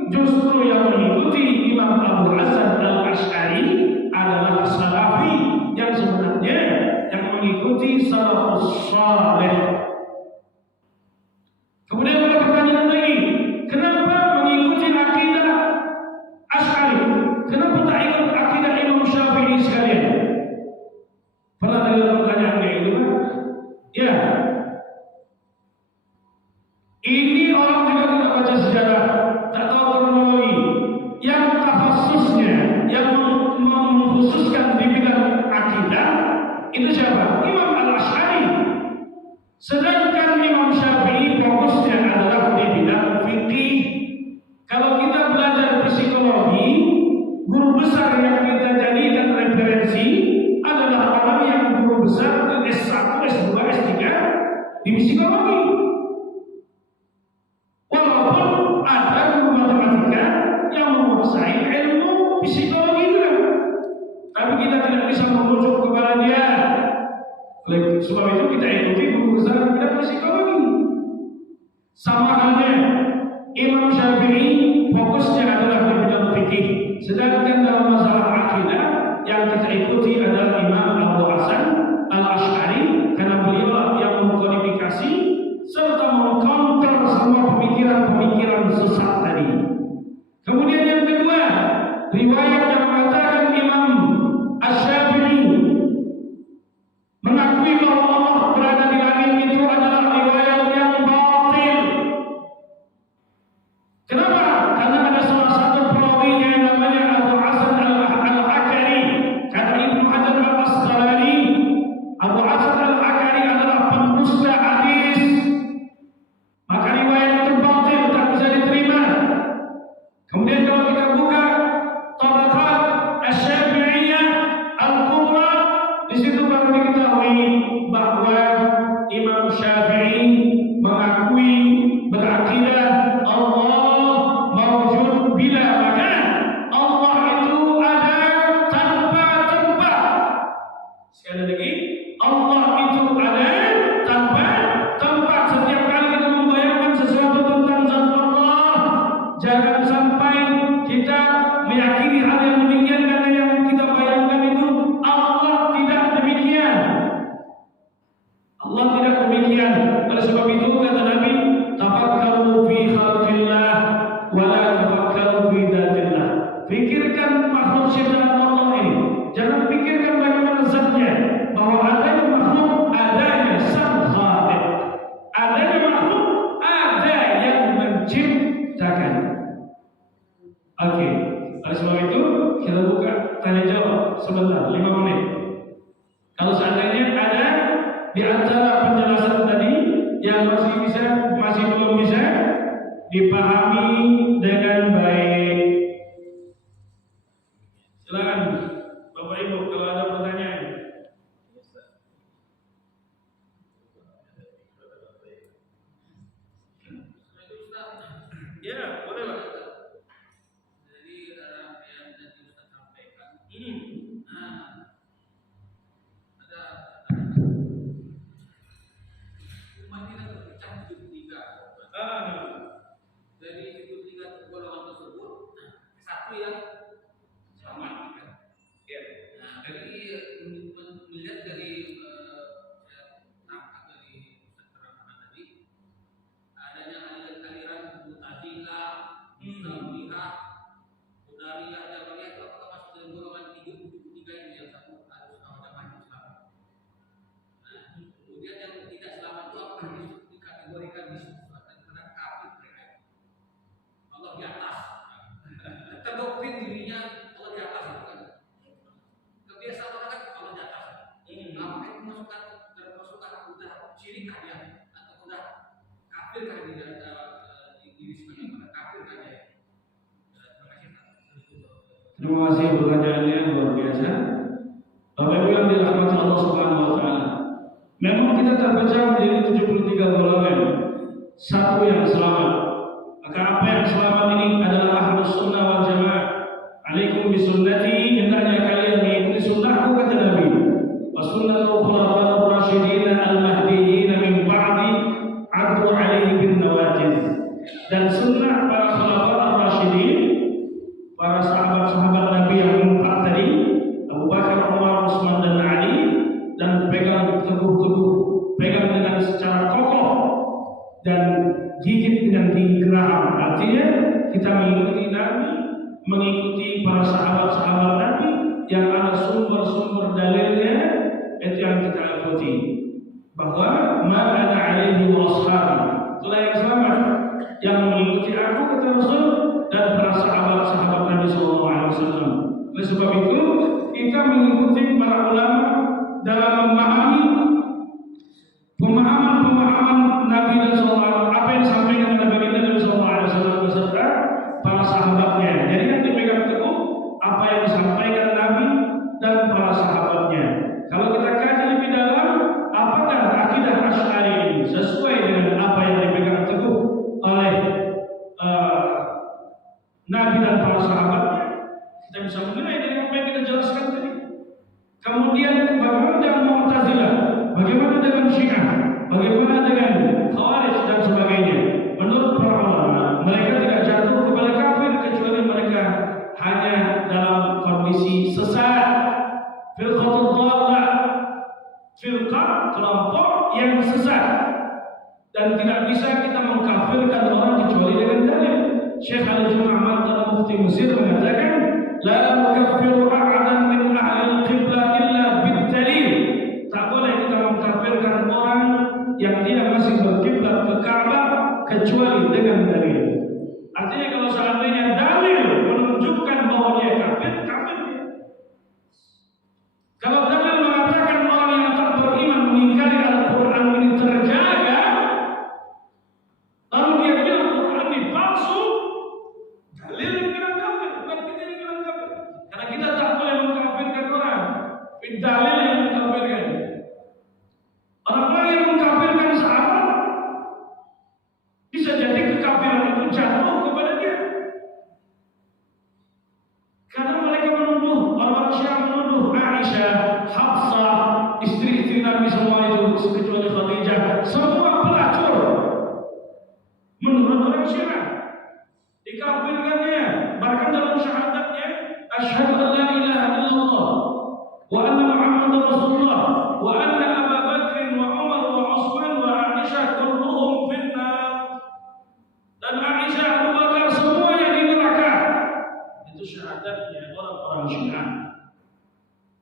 Justru yang mengikuti Imam Abu Hasan al-Asy'ari adalah salafi yang sebenarnya yang mengikuti salafus saleh. Kemudian ada pertanyaan lagi, kenapa mengikuti akidah Asy'ari? Kenapa tak ikut akidah Imam Syafi'i sekalian? Pernah dengar pertanyaan kayak gitu kan? Ya. Ini orang juga tidak baca sejarah, tak tahu kronologi. Yang tafassusnya, yang mengkhususkan di bidang akidah itu siapa? Imam al-Asy'ari. Sedangkan Imam Syafi'i fokusnya adalah di bidang fikih. Kalau kita belajar psikologi, guru besar yang kita jadikan referensi adalah orang yang guru besar S1, S2, S3 di psikologi. Walaupun ada guru matematika yang menguasai ilmu psikologi juga, tapi kita tidak bisa merujuk kepada dia. Oleh sebab itu kita ikuti guru besar yang bidang psikologi. Sama halnya Imam Syafi'i fokusnya adalah di bidang fikih, sedangkan dalam masalah akidah yang kita ikuti adalah Imam Abu Hasan al-Asy'ari, karena beliau yang mengkodifikasi serta mengcounter semua pemikiran-pemikiran sesat tadi. Kemudian yang kedua, riwayat yang mengatakan Imam Asy-Syafi'i mengakui bahwa Allah berada di langit itu adalah riwayat yang batil. Kenapa? Karena ada salah satu perawinya yang namanya Abu Hasan al-Akari. Kata Ibnu Hajar al-Asqalani, Abu Hasan al-Akari adalah pendusta hadis. Maka riwayat itu batil, tak bisa diterima. Kemudian kalau kita buka Tabaqat Asy-Syafi'iyah Al-Kubra, di situ baru diketahui bahwa Imam Syafi'i mengakui berakidah Allah mawjud bila makan. Allah itu ada tanpa tempat. Sekali lagi, Allah itu ada tanpa tempat. Setiap kali kita membayangkan sesuatu tentang zat Allah, jangan sampai kita meyakini hal yang demikian karena yang kita bayangkan itu Allah tidak demikian. Allah tidak demikian. Oleh sebab itu kata Nabi, tafakkaru fi khalqillah wa la tafakkaru fi dzatillah. Pikirkan makhluk ciptaan Allah ini. Jangan pikirkan bagaimana zatnya, bahwa adanya makhluk, adanya sang khaliq. Adanya makhluk, ada yang menciptakan. Oke. Oleh sebab itu kita buka tanya jawab sebentar, 5 menit. Kalau seandainya ada di antara penjelasan tadi yang masih belum bisa dipahami dengan baik, silakan Bapak Ibu kalau ada pertanyaan. Ya, boleh Pak. Jadi yang tadi Ustaz sampaikan, ada umat ini kan terpecah 73. Dari 73 golongan tersebut, satu yang selamat, kan? Ya. Nah, dari melihat dari saya tangkap dari keterangan tadi, adanya aliran-aliran Mu'tazilah, Mu'tazilah, Qadariyah, Jabariyah itu apakah masuk dalam golongan 73 ini yang satu harus jamaah Islam? Nah, kemudian yang tidak selamat itu apakah dikategorikan di situ karena kafir mereka? Allah di atas, terdoktrin dirinya Allah di atas itu kan. Kebiasaan orang kan Allah di atas. Apakah itu masukkan udah syirikah dia atau udah kafirkah dia? Diri sebagai kafir kan ya? Terima kasih. Terima kasih pertanyaannya luar biasa. Bapak Ibu yang dirahmati Allah Subhanahu wa taala. Memang kita terpecah menjadi 73 golongan. Satu yang selamat. Maka apa yang selamat ini adalah Ahlus Sunnah wal Jamaah. Alaikum bisunnati, hendaknya kalian mengikuti sunnahku kata Nabi. Wa sunnatul khulafa'ur rasyidin al-mahdiyyin min ba'di 'addu 'alaihi bin nawajiz. Dan sunnah para khulafa'ur rasyidin, para sahabat-sahabat Nabi yang empat tadi, Abu Bakar, Umar, Utsman dan Ali, dan pegang teguh-teguh, pegang dengan secara kokoh dan gigit dengan gigi geram. Artinya kita mengikuti Nabi, mengikuti para sahabat-sahabat Nabi yang ada sumber-sumber dalilnya, itu yang kita ikuti. Bahwa ma ana alaihi wa ashabi, itulah yang selamat, yang mengikuti aku kata Rasul dan para sahabat-sahabat Nabi sallallahu alaihi wasallam. Oleh sebab itu kita mengikuti para ulama dalam memahami pemahaman Nabi dan sallallahu apa yang disampaikan oleh baginda Nabi sallallahu alaihi wasallam beserta para sahabatnya. Jadi yang dipegang teguh apa yang disampaikan Nabi dan para sahabatnya. Kalau kita kaji lebih dalam, apakah akidah Asy'ari ini sesuai dengan apa yang dipegang teguh oleh Nabi dan para sahabatnya, kita bisa menilai dari apa yang kita jelaskan tadi. Kemudian bagaimana dengan Mu'tazilah, bagaimana dengan Syiah, bagaimana dengan Khawarij dan sebagainya. Menurut para ulama, mereka tidak jatuh kepada kafir kecuali mereka hanya dalam kondisi sesat. Firqatul dhallah, firqah kelompok yang sesat, dan tidak bisa kita mengkafirkan orang kecuali dengan dalil. Syekh Al-Jami' Ahmad dalam Mufti Mesir mengatakan, la nukaffiru ahadan min ahli al-qiblah illa bid-dalil. Tak boleh kita mengkafirkan orang yang dia masih berkiblat ke Ka'bah kecuali dengan dalil. Artinya kalau seandainya dalil menunjukkan bahwa dia kafir, kafir dia. Kalau dalil mengatakan orang yang tak beriman mengingkari Al-Quran ini terjaga, lalu dia bilang Al-Quran ini palsu, dalil yang bilang kafir, bukan kita yang bilang kafir. Karena kita tak boleh mengkafirkan orang, dalil yang mengkafirkan. Orang-orang yang mengkafirkan sahabat bisa jadi kekafiran itu jatuh kepada dia. Karena mereka menuduh, orang Syiah menuduh Aisyah, Hafsah, istri-istri Nabi semua itu kecuali Khadijah, semua pelacur. Menurut orang Syiah, dikafirkannya, bahkan dalam syahadatnya, asyhadu an la ilaha illallah wa anna Muhammadar Rasulullah wa anna Abu Bakr wa Umar wa Utsman wa Aisyah kulluhum finnar. Dan Aisyah, Abu Bakar semuanya di neraka. Itu syahadatnya orang-orang Syiah.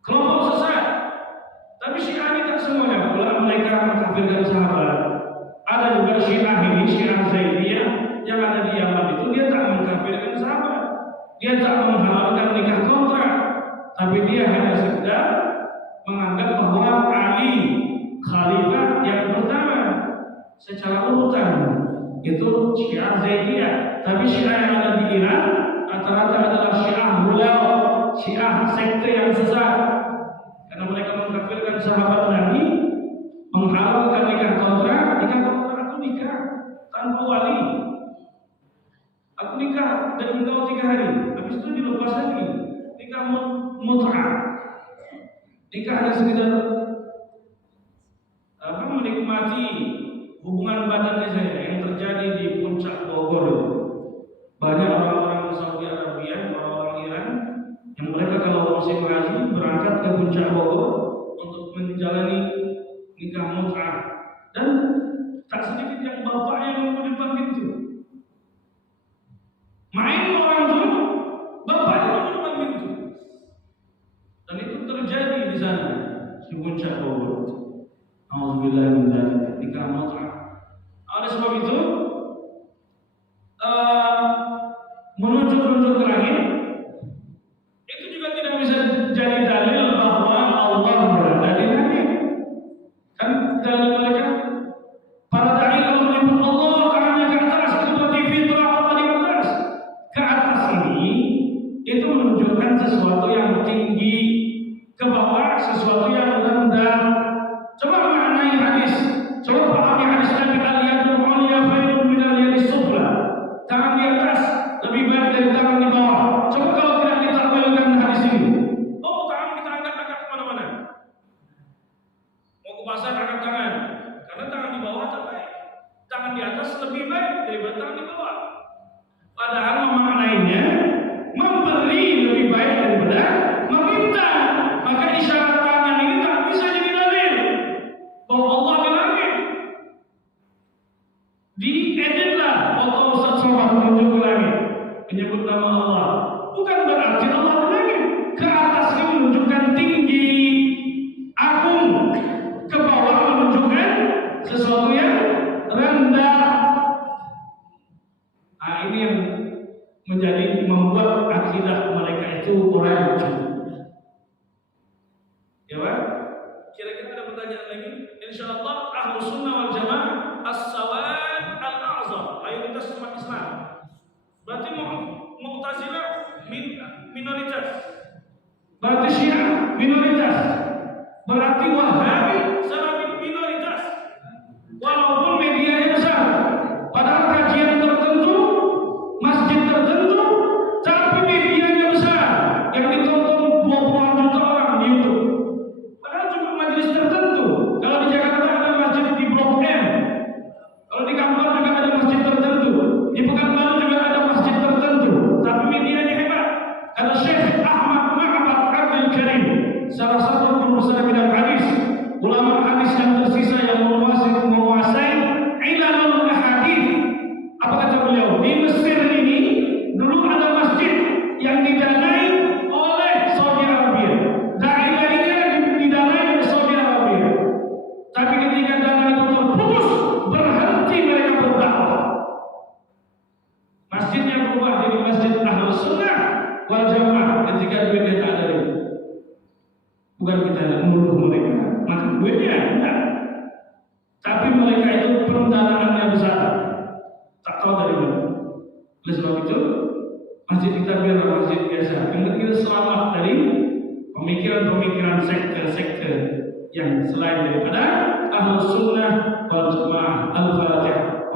Kelompok sesat. Tapi Syiah ini tak semuanya. Kalau mereka mengkafirkan sahabat, ada juga Syiah ini, Syiah Zaidiyah yang ada di Yaman itu, dia tak mengkafirkan sahabat. Dia tak menghalalkan nikah kontrak, tapi dia hanya sekedar menganggap bahwa Ali khalifah yang pertama secara urutan. Itu Syiah Zaidiyah. Tapi Syiah yang ada di Iran rata-rata adalah Syiah Hulau, Syiah sekte yang sesat. Karena mereka mengkafirkan sahabat Nabi, menghalalkan nikah kontrak aku nikah tanpa wali. Aku nikah dengan engkau 3 hari, habis itu dilepas lagi. Nikah mut'ah. Nikah hanya sekedar menikmati hubungan badannya saja yang terjadi di puncak Bogor. Banyak orang-orang Saudi Arabia, orang-orang Iran yang mereka kalau musim haji berangkat ke puncak Bogor untuk menjalani nikah mut'ah, dan tak sedikit yang bapaknya nunggu di depan pintu. Main orang itu, bapaknya nunggu di depan pintu. Dan itu terjadi di sana di puncak Bogor. Alhamdulillah min nikah mut'ah. Oleh sebab itu menunjuk-nunjuk ke langit itu juga tidak bisa jadi dalil bahwa Allah berada di langit. Kan dalil mereka para dai kalau menyebut Allah tangannya ke atas seperti fitrah Allah di atas. Ke atas ini itu menunjukkan menunjukkan sesuatu yang tinggi ke bawah, sesuatu yang rendah. Coba maknai hadis, coba pahami hadis Nabi, al-yadul ulya khairun min al-yadis sufla. Tangan di atas lebih baik dari tangan di bawah. Coba kalau tidak ditakwilkan hadis ini, oh tangan kita angkat-angkat kemana-mana. Mau ke pasar angkat tangan, karena tangan di bawah terbaik. Tangan di atas lebih baik daripada tangan di bawah. Padahal memaknainya memberi lebih baik daripada meminta. Maka isyarat tangan ini tak bisa jadi dalil bahwa Allah di langit. Dieditlah foto Ustaz Somad menuju ke langit, menyebut nama Allah. Bukan berarti Allah di langit. Ke atas ini menunjukkan tinggi, agung. Ke bawah menunjukkan sesuatu yang rendah. Ini yang menjadi membuat akidah mereka itu rancu. Ya Pak? Kira-kira ada pertanyaan lagi? Insyaallah Ahlus Sunnah wal Jamaah as-sawad al-a'zam, mayoritas umat Islam. Berarti Mu'tazilah minoritas. Berarti Syiah minoritas. Berarti Wahabi Salafi minoritas. Walaupun medianya besar, padahal kajian tertentu, masjid tertentu, tapi medianya besar, yang ditonton 20-an juta orang di YouTube. Padahal cuma majelis tertentu. Kalau di Jakarta ada masjid di Blok M, kalau di Kampar juga ada masjid tertentu, di Pekanbaru juga ada masjid tertentu, tapi medianya hebat. Kata Syekh Ahmad Ma'bad Abdul Karim, salah satu guru besar bidang hadis, ulama hadis yang tersisa yang menguasai ilalul ahadits. Apa kata beliau? Di Mesir ini dulu ada masjid yang didanai oleh Saudi Arabia. Daerah ini didanai oleh Saudi Arabia. Tapi ketika dana itu terputus, berhenti mereka berdakwah. Masjidnya berubah jadi masjid Ahlus Sunnah wal Jamaah ketika duitnya tak ada lagi. Bukan kita menuduh mereka makan duitnya, enggak. Tapi mereka itu pendanaannya besar. Tak tahu dari mana. Oleh sebab itu, masjid kita biarlah masjid biasa. Yang kita selamat dari pemikiran-pemikiran sekte-sekte yang selain daripada Ahlus Sunnah wal Jamaah. Al-Fatihah.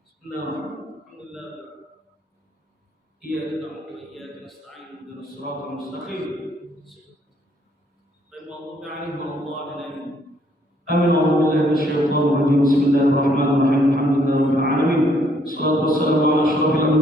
Bismillahirrahmanirrahim. Iyyaka na'budu wa iyyaka nasta'in. Ihdinas siratal mustaqim. Ghairil maghdubi 'alaihim waladdallin. Amin. A'udzu billahi minasyaitonir rajim. Bismillahirrahmanirrahim. Alhamdulillahi rabbil alamin. Wassalatu wassalamu ala asyrofil